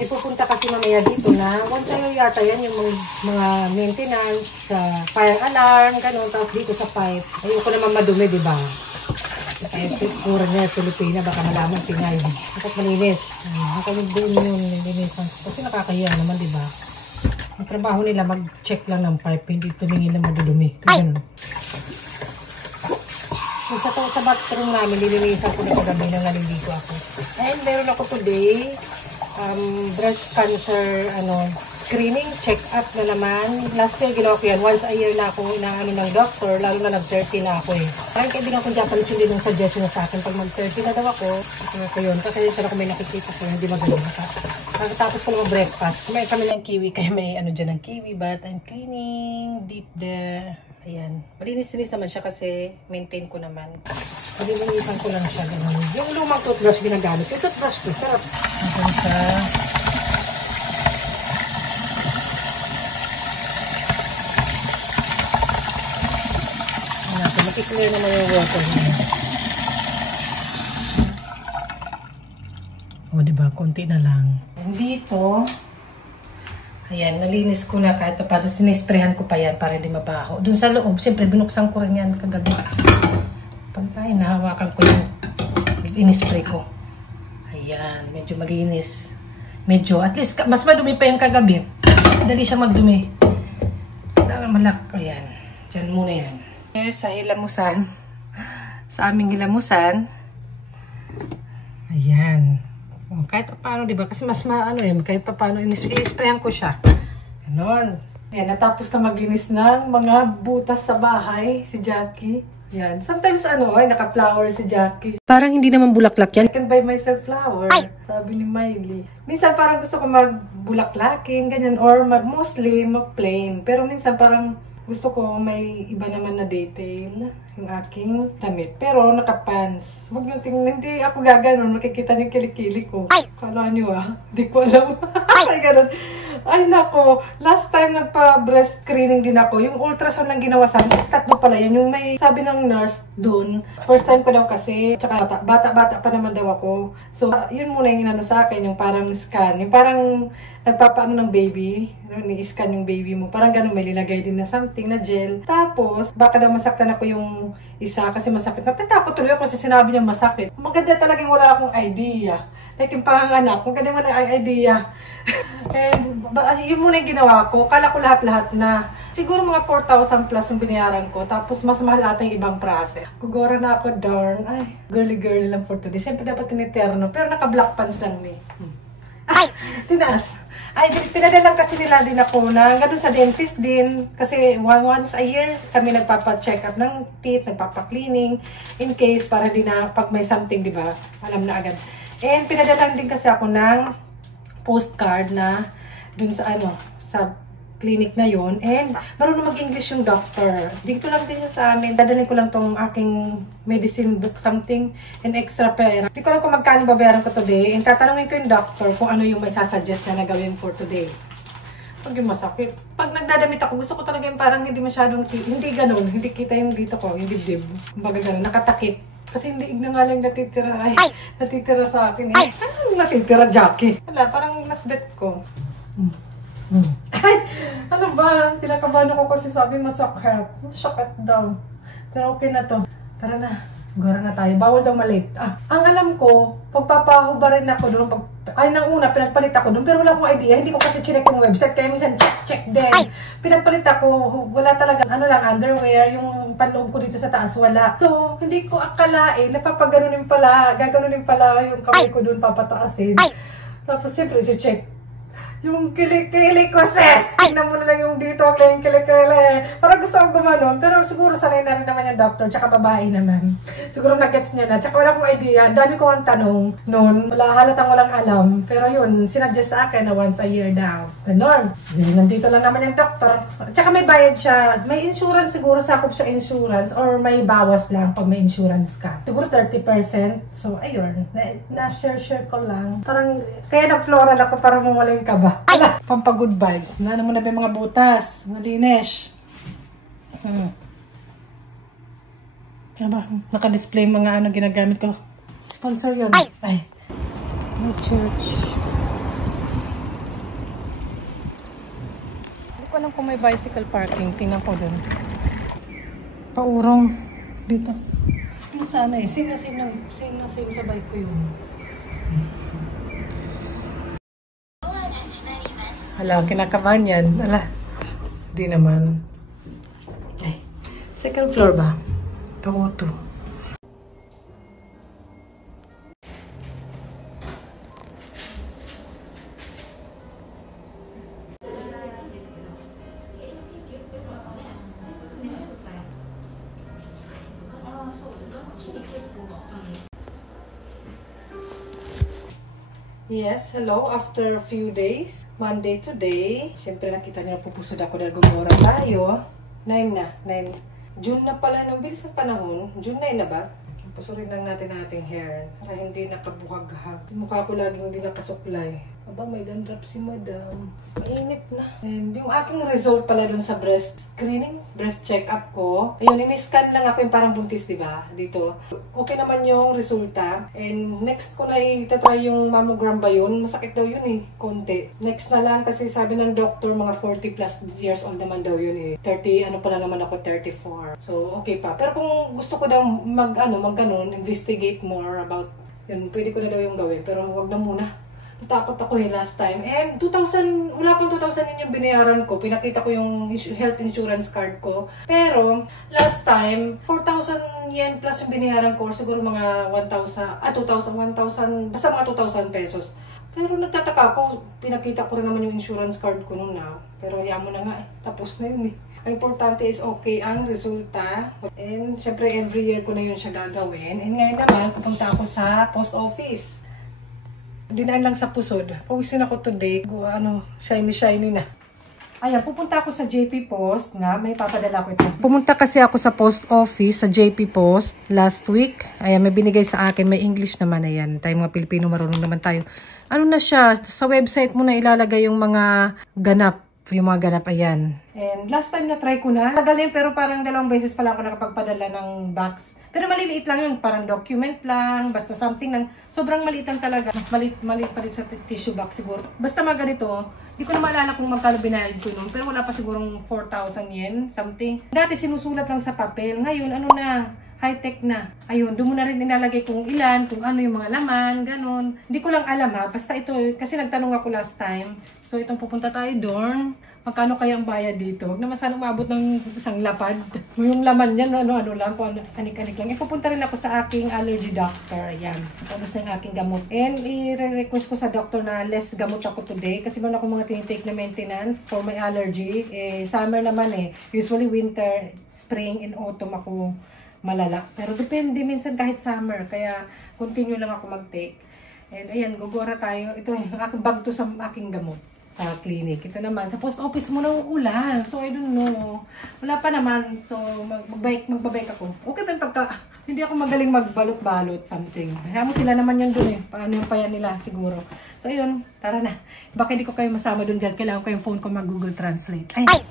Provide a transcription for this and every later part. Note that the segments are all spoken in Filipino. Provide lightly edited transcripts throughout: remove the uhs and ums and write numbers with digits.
Ipupunta kasi mamaya dito na once a year yata yan yung mga maintenance, fire alarm, ganun. Tapos dito sa pipe. Ayoko naman madumi, di ba? Kaya siguro niya Pilipina, baka malaman Pinay. Dapat malinis. Ang kalibin yun, nilinisan. Kasi nakakahiya naman, di ba? Ang trabaho nila, mag-check lang ng pipe, hindi tumingin na madudumi. Ganun. Sa bathroom namin, nilinisan ko na kagabi nang naliligo ako. And meron ako today, breast cancer, screening, check-up na naman. Last year, ginawa ko yan. Once a year na ako inaano ng doctor, lalo na nag-30 na ako eh. Parang kaibigan ko Japanese yun din yung suggestion sa akin. Pag mag-30 na daw ako yun. Kasi siya na kung may nakikita ko, hindi magaling. Tapos ko naman breakfast. May kami ng kiwi, kaya may dyan ng kiwi, but I'm cleaning deep there. Ayan. Malinis-linis naman siya kasi maintain ko naman. Malilinisan ko lang siya. Ganun. Yung lumang toothbrush ginagamit. Yung toothbrush ko, sarap. Hanggang sa... Ayan. Makiklear naman yung water niya. O, diba? Konti na lang. Dito... Ayan, nalinis ko na kahit pa paano. Sinisprehan ko pa yan para di mabaho. Doon sa loob, siyempre binuksan ko rin yan kagabi. Pagka nahawakan ko yung inispray ko. Ayan, medyo malinis. Medyo, at least mas madumi pa yung kagabi. Dali siya magdumi. Kailangan malak. Ayan, dyan muna yan. Here sa hilamusan. Sa aming hilamusan. Ayan. Oh, kahit paano, diba? Kasi mas kahit paano, inisprayan ko siya. Ganon. Yan, natapos na maglinis ng mga butas sa bahay, si Jackie. Yan. Sometimes, naka-flower si Jackie. Parang hindi naman bulaklak yan. I can buy myself flower. Sabi ni Miley. Minsan parang gusto ko magbulaklakin, ganyan, or mostly mag-plain. Pero minsan parang gusto ko may iba naman na detail yung aking damit. Pero naka-pants. Huwag nyo tingnan, hindi ako gaganon. Makikita niyo kilikili ko. Kala nyo hindi ko alam. Ay, ganon. Ay, nako. Last time nagpa-breast screening din ako. Yung ultrasound lang ginawa sa akin. Tatlo pala yan. Yung may sabi ng nurse dun. First time ko daw kasi. Tsaka bata-bata pa naman daw ako. So, yun muna yung inano sa akin. Yung parang scan. Yung parang nagpapaano ng baby. Ni-scan yung baby mo. Parang ganun, may linagay din na something na gel. Tapos, baka daw masaktan ako yung isa kasi masakit. Natatakot tuloy ako kasi sinabi niya masakit. Maganda talagang wala akong idea. Like yung panganak, maganda wala akong idea. And, yun muna yung ginawa ko. Kala ko lahat-lahat na. Siguro mga 4,000 plus yung binayaran ko. Tapos, mas mahal ata yung ibang process. Gugora na ako, darn. Ay, girly-girly lang for today. Siyempre dapat tiniterno. Pero naka-black pants lang ni. Ay, tinaas. Ay, pinadalang kasi nila din ako na ganun sa dentist din. Kasi once a year kami nagpapa-check up ng teeth, nagpapa-cleaning. In case, para din na pag may something, di ba? Alam na agad. And pinadalang din kasi ako ng postcard na dun sa sa clinic na yon. And marunong mag-English yung doctor. Dito lang din sa amin. Dadalhin ko lang tong aking medicine book something and extra pera. Hindi ko alam kung magkano babayaran ko today. And tatanungin ko yung doctor kung ano yung may sasuggest na gawin for today. Pag yung masakit. Pag nagdadamit ako, gusto ko talaga yung parang hindi masyadong, hindi ganun. Hindi kita yung dito ko, yung dibdib. Kumbaga ganun, nakatakip. Kasi hindi na nga lang natitira. Ay, natitira sa akin eh. Ano natitira, Jackie? Wala, parang nasbet ko. Ay, ano ba? Tinakabahan ako kasi sabi masakit. Masakit daw. Pero okay na to. Tara na. Gora na tayo. Bawal daw malate. Ang alam ko, pagpapahuba rin ako doon. Nang una, pinagpalit ako doon. Pero wala akong idea. Hindi ko kasi chinek yung website. Kaya minsan check din. Pinagpalit ako. Wala talaga. Underwear. Yung panloob ko dito sa taas. Wala. So, hindi ko akalain. Napapaganunin pala. Gaganunin pala yung kamay ko doon. Papataasin. Tapos, siyempre, check. Yung kilikili ko, sis! Tingnan mo na lang yung dito, yung kilikili. Parang gusto ko gumanon. Pero siguro sanay na rin naman yung doctor, tsaka babae naman. Siguro nag-gets niya na. Tsaka wala akong idea. Dami ko ang tanong noon. Wala, halatang walang alam. Pero yun, sinuggest sa akin na once a year daw. Ganon. Nandito lang naman yung doctor. Tsaka may bayad siya. May insurance siguro, sakop siya insurance. Or may bawas lang pag may insurance ka. Siguro 30%. So, ayun. Na-share ko lang. Parang, kaya nag-floral ako para mawala yung kaba. Pampagood vibes. Nana mo na ba yung mga butas? Malinis. Naka-display mga ginagamit ko. Sponsor yun. Ay. No church. ko alam kung may bicycle parking. Tingnan ko dun. Paurong. Dito. Yung sana eh. Same na same sa bike ko yun. Hala, kinakabahan yan. Hala. Di naman. Ay. Second floor ba? Ito. Yes, hello. After a few days, Monday today, siyempre nakita niyo pupusod ako dahil gumura tayo. 9 na. June na pala, nung bilis ng panahon. June 9 na ba? Pusurin lang natin ating hair para hindi nakabuhag-hag. Mukha ko laging hindi nakasuklay. Aba, may dandruff si madam. Mainit na. And yung aking result pala dun sa breast screening, breast check-up ko. Ayun, in-scan lang ako yung parang buntis, diba? Dito. Okay naman yung resulta. And next ko na itatry yung mammogram ba yun? Masakit daw yun eh, konti. Next na lang kasi sabi ng doctor, mga 40 plus years old naman daw yun eh. 30, ano pala naman ako, 34. So, okay pa. Pero kung gusto ko daw mag-ganun, investigate more about yun, pwede ko na daw yung gawin. Pero wag na muna. Natakot ako last time. And 2,000, wala pang 2,000 yun yung binayaran ko. Pinakita ko yung health insurance card ko. Pero, last time, 4,000 yen plus yung binayaran ko. Siguro mga 1,000, 1,000, basta mga 2,000 pesos. Pero nagtataka ako, pinakita ko rin naman yung insurance card ko noon na. Pero yamo na nga eh, tapos na yun eh. Ang importante is okay ang resulta. And syempre every year ko na yun siya gagawin. And ngayon naman, pupunta ako sa post office. Dinaan lang sa pusod. Pawisin ako today. Shiny na. Ayan, pupunta ako sa JP Post na may papadala ko ito. Pumunta kasi ako sa post office, sa JP Post last week. Ayan, may binigay sa akin. May English naman. Ayan, tayo mga Pilipino, marunong naman tayo. Ano na siya? Sa website mo na ilalagay yung mga ganap. Yung mga ganap, ayan. And last time na-try ko na. Tagal yun, pero parang 2 beses pa lang ako nakapagpadala ng box. Pero maliliit lang yun, parang document lang, basta something lang. Sobrang maliit lang talaga. Mas maliit pa rin sa tissue box siguro. Basta mga ganito, hindi ko na maalala kung magkano binayad ko nun. Pero wala pa sigurong 4,000 yen, something. Dati sinusulat lang sa papel. Ngayon, ano na, high-tech na. Ayun, doon mo na rin inalagay kung ilan, kung ano yung mga laman, ganun. Hindi ko lang alam ha, basta ito, kasi nagtanong ako last time. So, itong pupunta tayo doon. Magkano kaya ang bayad dito? Huwag naman sana umabot ng isang lapad. Yung laman yan, ano lang, kung anik-anik lang. Pupunta rin ako sa aking allergy doctor. Ayan. Tapos na yung aking gamot. And i-request ko sa doctor na less gamot ako today. Kasi meron ako mga tinitake na maintenance for my allergy. Summer naman eh. Usually winter, spring, and autumn ako malala. Pero depende minsan kahit summer. Kaya continue lang ako mag-take. And ayan, gugora tayo. Ito yung aking bag to sa aking gamot sa clinic. Ito naman, sa post office mo na uulan. So, I don't know. Wala pa naman. So, magbabike ako. Okay ba yung pagka, hindi ako magaling magbalot-balot something. Kaya mo sila naman yan dun eh. Paano yung payan nila siguro. So, ayun. Tara na. Baka hindi ko kayo masama dun dahil kailangan ko yung phone ko mag-Google Translate. Ay!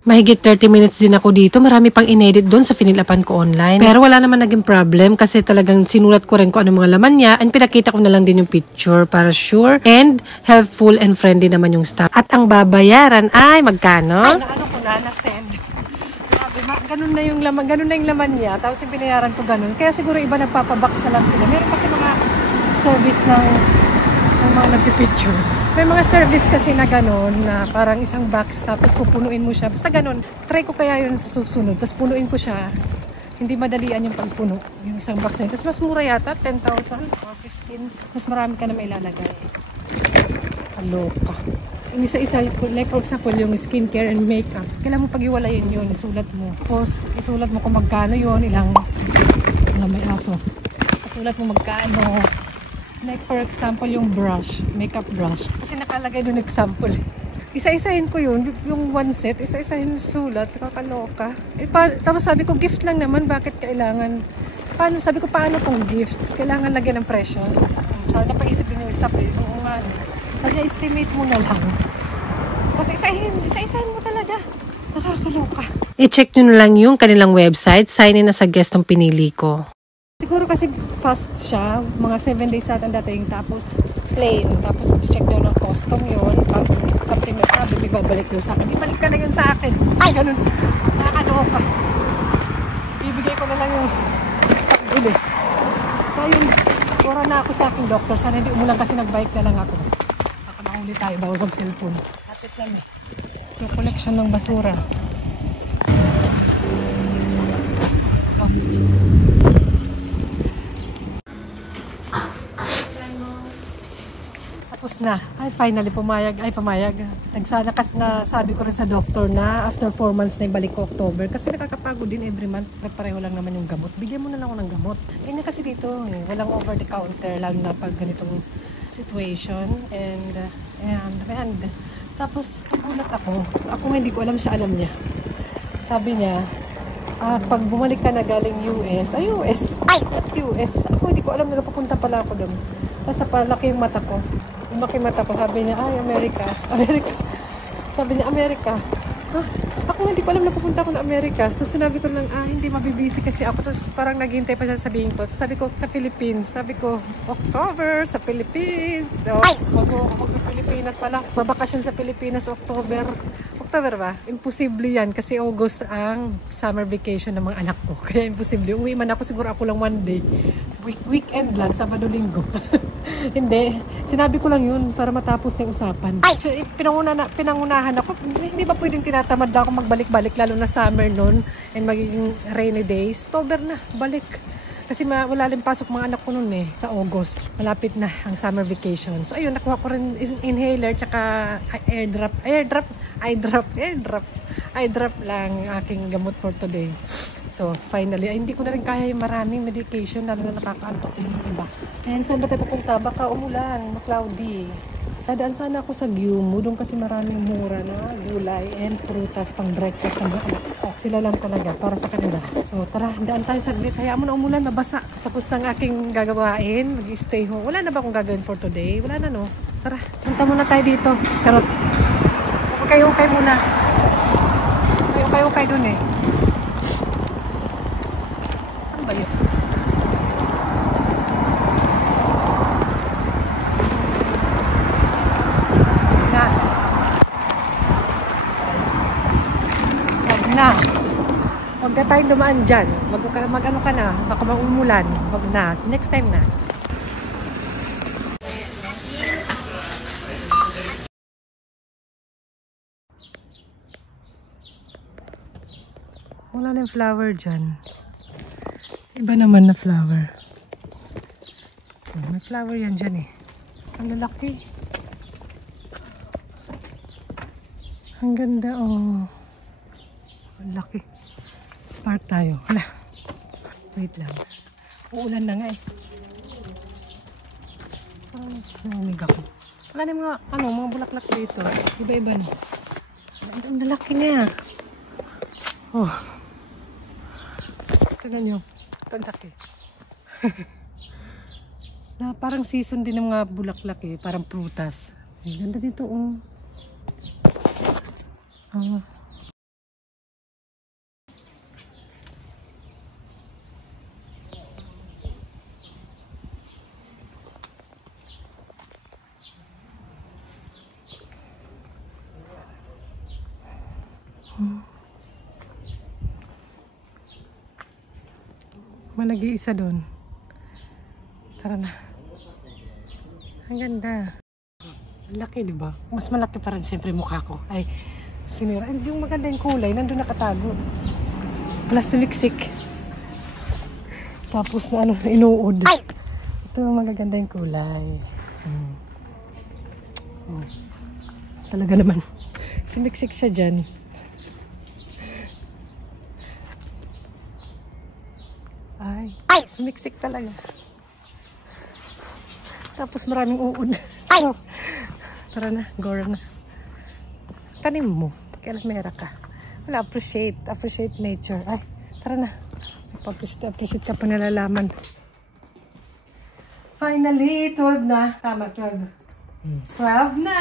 Mahigit 30 minutes din ako dito. Marami pang inedit doon sa finilapan ko online. Pero wala naman naging problem kasi talagang sinulat ko rin kung ano mga laman niya and pinakita ko na lang din yung picture para sure. And helpful and friendly naman yung staff. At ang babayaran ay magkano? Ano ko na-send. Ganun na yung laman niya. Tapos yung binayaran ko ganun. Kaya siguro iba nagpapabox na lang sila. Meron kasi mga service ng mga nagpipicture. May mga service kasi na gano'n na parang isang box tapos pupunuin mo siya. Basta gano'n. Try ko kaya yun sa susunod. Tapos punuin ko siya. Hindi madalian yung pagpuno. Yung isang box na yun. Tapos mas mura yata. 10,000 or 15. Mas marami ka na may ilalagay. Aloka. Yung isa-isa, like for example, yung skincare and makeup. Kailangan mo pag-iwalayin yun. Isulat mo. Tapos isulat mo kung magkano yun. Ilang may aso. Isulat mo magkano. Like for example, yung brush, makeup brush. Kasi nakalagay doon example. Isa-isahin ko yun, yung one set, isa-isahin sulat, kakaloka. Tapos sabi ko, gift lang naman, bakit kailangan? Sabi ko, paano kung gift? Kailangan lagyan ng presyo. So, napaisip din yung staff eh. Oo nga. Sabi, estimate mo na lang. Tapos isa-isahin mo talaga. Nakakaloka. I-check nyo na lang yung kanilang website. Sign in na sa guest ng pinili ko. Siguro kasi fast siya. Mga 7 days natin dating. Tapos plain. Tapos check daw ng custom yun. Pag something na sabi, may babalik daw sa akin. Ibalik ka na yun sa akin. Ay, ganun. Nakakaloka. Ibigay ko na lang yung pagbili. So yun, pura na ako sa aking doktor. Sana hindi umulan kasi nag-bike na lang ako. Baka mahuli tayo, bawal mag-cellphone. Kapit lang eh. Yung collection ng basura. Tapos na. Ay, finally pumayag. Ay, pumayag. Nagsana kasi na sabi ko rin sa doktor na after 4 months na ibalik ko October. Kasi nakakapagod din every month. Pareho lang naman yung gamot. Bigyan mo na lang ako ng gamot. Ganyan kasi dito. Walang over the counter. Lalo na pag ganitong situation. And tapos, nagulat ako. Ako hindi ko alam siya, alam niya. Sabi niya, pag bumalik ka na galing US, US. Ako hindi ko alam na papunta pala ako doon. Tapos napalaki yung mata ko. Lumaki mata ko, sabi niya, ay, Amerika. Sabi niya, Amerika. Ako hindi ko alam na pupunta ako na Amerika. Tapos sinabi ko lang, hindi mabibisi kasi ako. Tapos parang naghihintay pa sasabihin ko. Sabi ko, sa Philippines. Sabi ko, October, sa Philippines. Wag sa Pilipinas pala. Babakasyon sa Pilipinas, October ba? Imposible yan kasi August ang summer vacation ng mga anak ko. Kaya imposible. Uwi man ako, siguro ako lang one day. Weekend lang, Sabado, Linggo. Hindi. Sinabi ko lang yun para matapos na yung usapan. So, pinangunahan ako. Hindi ba pwedeng tinatamad ako magbalik-balik lalo na summer noon and magiging rainy days? October na, balik. Kasi wala rin pasok mga anak ko noon eh. Sa August. Malapit na ang summer vacation. So ayun, nakuha ko rin inhaler tsaka eye drop lang aking gamot for today. So finally, hindi ko na rin kaya yung maraming medication lalo na nakakaantok din ng iba. And saan ba tayo pupunta? Baka umulan, cloudy. Dadaan sana ako sa Gyumu, doon kasi maraming mura na gulay and prutas pang breakfast ng mga anak. Sila lang talaga para sa kanila. So tara, daan tayo saglit. Hayaan mo na umulan, mabasa. Tapos ng aking gagawain, mag-stay home. Wala na ba akong gagawin for today? Wala na no? Tara, punta muna tayo dito. Charot. Ukay-ukay muna. Ukay-ukay doon eh. Ano ba yun? Huwag na tayong dumaan dyan. Mag-ano ka na. Baka maumulan. Huwag na. Next time na. Wala na yung flower dyan. Iba naman na flower. May flower yan dyan eh. Ang lalaki. Ang ganda oh. Ang laki. Park tayo. Hala. Wait lang. Uulan na nga eh. Namamig ako. Wala na mga bulaklak dito. Iba-iba na. Ang lalaki niya. Oh. Tignan nyo. Ang laki. Na parang season din ng mga bulaklak eh. Parang prutas. Ang ganda dito oh. Nag-iisa doon. Tara na. Ang ganda. Ang laki, di ba? Mas malaki pa rin siyempre mukha ko. Ay, sinira. Yung maganda yung kulay, nandun nakatago. Wala sumiksik. Tapos na inuod. Ito magaganda yung kulay. Talaga naman. Sumiksik siya dyan. Ay, sumiksik talaga. Tapos maraming uod. So, tara na, gore na. Tanim mo, pag-alamera ka. Wala, appreciate nature. Ay, tara na. Appreciate ka pa nalalaman. Finally, 12 na. Tama, 12. 12 na!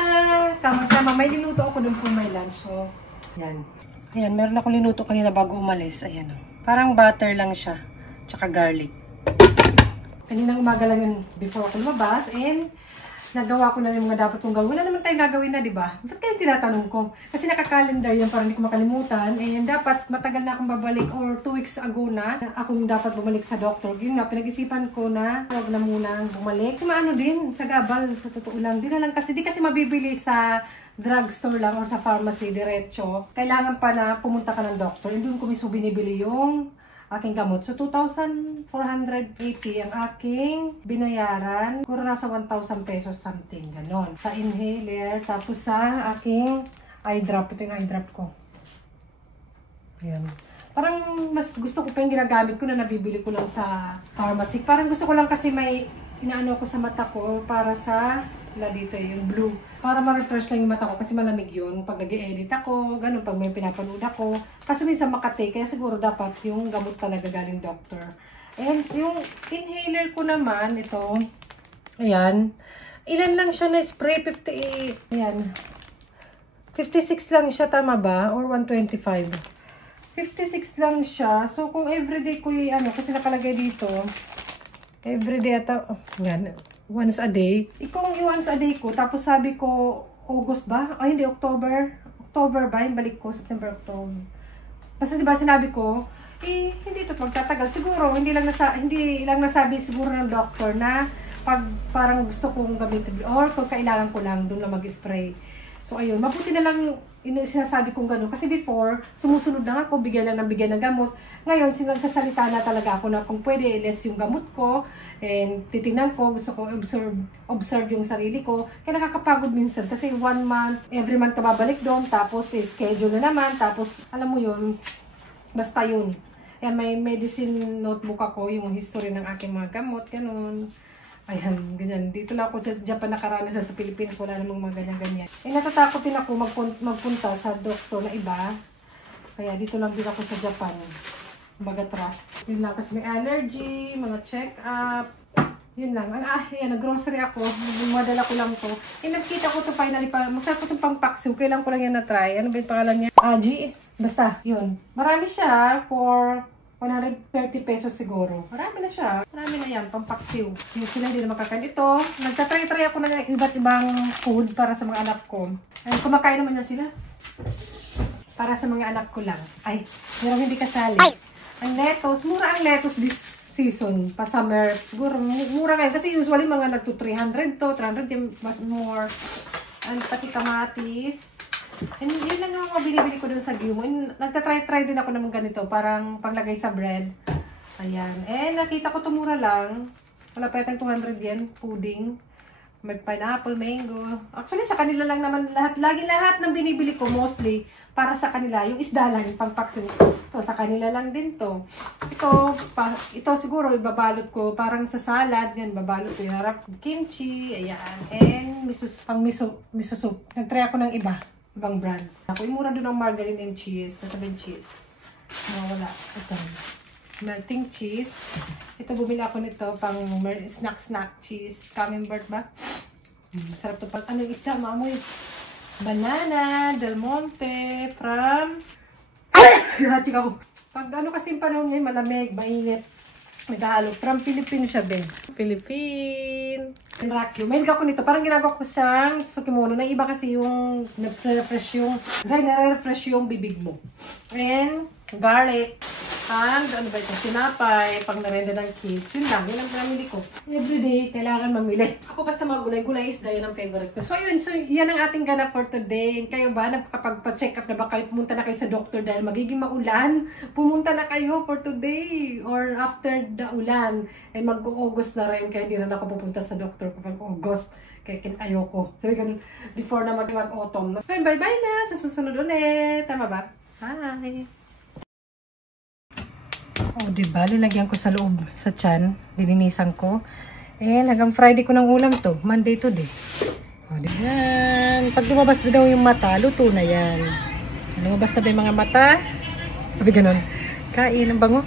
Tama-tama. May niluto ako dun for my lunch. So, yan. Ayan, meron akong linuto kanina bago umalis. Ayan, oh. Parang butter lang siya. Tsaka garlic. Kaninang umaga lang yun before ako lumabas. And, nagawa ko na yung mga dapat kong gawin. Wala naman tayong gagawin na, di ba? Ba't kayong tinatanong ko? Kasi naka-calendar yan para hindi ko makalimutan. And dapat matagal na akong babalik or 2 weeks ago na akong dapat bumalik sa doctor. Yun nga, pinag-isipan ko na huwag na munang bumalik. Kasi maano din, sa gabal, sa totoo lang. Di na lang kasi, di kasi mabibili sa drugstore lang or sa pharmacy, diretso. Kailangan pa na pumunta ka ng doctor. And doon ko mismo binibili yung aking gamot. So, 2,480 ang aking binayaran. Kuro nasa 1,000 pesos something. Ganon. Sa inhaler. Tapos sa aking eye drop. Ito yung eye drop ko. Ayan. Parang mas gusto ko pa yung ginagamit ko na nabibili ko lang sa pharmacy. Parang gusto ko lang kasi may inaano ko sa mata ko para sa dito yung blue. Para ma-refresh lang yung mata ko kasi malamig yun. Pag nag-i-edit ako, ganun, pag may pinapanood ako. Kaso minsan makate, kaya siguro dapat yung gamot talaga galing doctor. And yung inhaler ko naman, ito, ayan, ilan lang siya na spray? 58, ayan. 56 lang siya, tama ba? Or 125? 56 lang siya. So, kung everyday ko yung ano, kasi nakalagay dito, everyday ata, yan, once a day. Kung yung once a day ko, tapos sabi ko, August ba? Ay, hindi, October. October ba? Yung balik ko, September, October. Basta diba sinabi ko, hindi ito magtatagal. Siguro, hindi lang nasabi siguro ng doctor na pag parang gusto kong gamitin or kung kailangan ko lang, doon lang mag-spray. So, ayun. Mabuti na lang sinasabi kong gano'n. Kasi before, sumusunod na ako, bigyan ng gamot. Ngayon, sinagsasalita na talaga ako na kung pwede, less yung gamot ko. And titingnan ko, gusto ko observe yung sarili ko. Kaya nakakapagod minsan. Kasi 1 month, every month ka babalik doon. Tapos, schedule na naman. Tapos, alam mo yun, basta yun. Kaya may medicine notebook ako, yung history ng aking mga gamot, gano'n. Ayan, ganyan. Dito lang ako sa Japan nakaranas sa Pilipinas. Wala namang mga ganyan-ganyan. Natatakot din ako magpunta sa doktor na iba. Kaya dito lang din ako sa Japan. Baga trust. Yun lang kasi may allergy, mga check-up. Yun lang. Yan, nag-grocery ako. Madala ko lang to. Nakita ko to finally pa. Masarap ko itong pang-paksiw. Kailan ko lang yan na-try. Ano ba yung pangalan niya? Aji. Basta, yun. Marami siya for 130 pesos siguro. Marami na siya. Marami na yan, pampaksiw. Yung sila hindi na makakain. Ito, nagtatry-try ako ng iba't ibang food para sa mga anak ko. Ay, kumakain naman na sila. Para sa mga anak ko lang. Ay, meron hindi kasali. Ang lettuce, mura ang lettuce this season. Pa summer, siguro, mura ngayon. Kasi usually mga nagto 300 to, 300 yung mas more. And pati kamatis. And yun lang yung mga binibili ko dun sa Gumo. Nagtatry-try din ako naman ganito. Parang panglagay sa bread. Ayan. Eh, nakita ko tumura lang. Wala pa yatang 200 yen. Pudding. May pineapple, mango. Actually, sa kanila lang naman lahat. Lagi lahat ng binibili ko mostly para sa kanila. Yung isda lang, yung pang-paksiw. Ito, sa kanila lang din to. Ito siguro, ibabalot ko. Parang sa salad. Yan, babalot ko. Harap kimchi. Ayan. And miso soup. Nagtry ako ng iba. Ibang brand. Ako, imura doon ang margarine and cheese. Nasabing cheese. Wala. Ito. Melting cheese. Ito, bumili ako nito pang snack cheese. Camembert ba? Sarap to pag ano isa, maamoy. Banana, Del Monte, from Hachik ako. Pag ano kasi yung panahon ngayon, malamig, mainit. Naghahalo. From Philippines siya, Ben. Philippine. Rakyo. Mahilig ako nito. Parang ginagawa ko siyang sukimono. Na iba kasi yung nare-refresh yung bibig mo. And garlic. And ano ba ito? Sinapay. Pag narenda ng kids. Yun lang. Yun ang namili ko. Everyday, kailangan mamili. Ako basta mga gulay-gulay isda. Yan ang favorite ko. So, yun. So, yan ang ating ganap for today. And kayo ba? Nakapagpa-check up na ba kayo? Pumunta na kayo sa doctor dahil magiging maulan? Pumunta na kayo for today. Or after the ulan. Ay mag-August na rin. Kaya hindi na ako pupunta sa doctor kapag August. Kaya ayoko. Sabi ganun. Before na mag-autumn. Bye-bye na. Sa susunod ulit. Tama ba? Bye! O, diba? Linagyan ko sa loob, sa tiyan. Dininisan ko. And hanggang Friday ko ng ulam to. Monday to day. O, diba? Yan. Pag lumabas na daw yung mata, luto na yan. Lumabas na ba yung mga mata? Sabi ganun. Kain ang bango.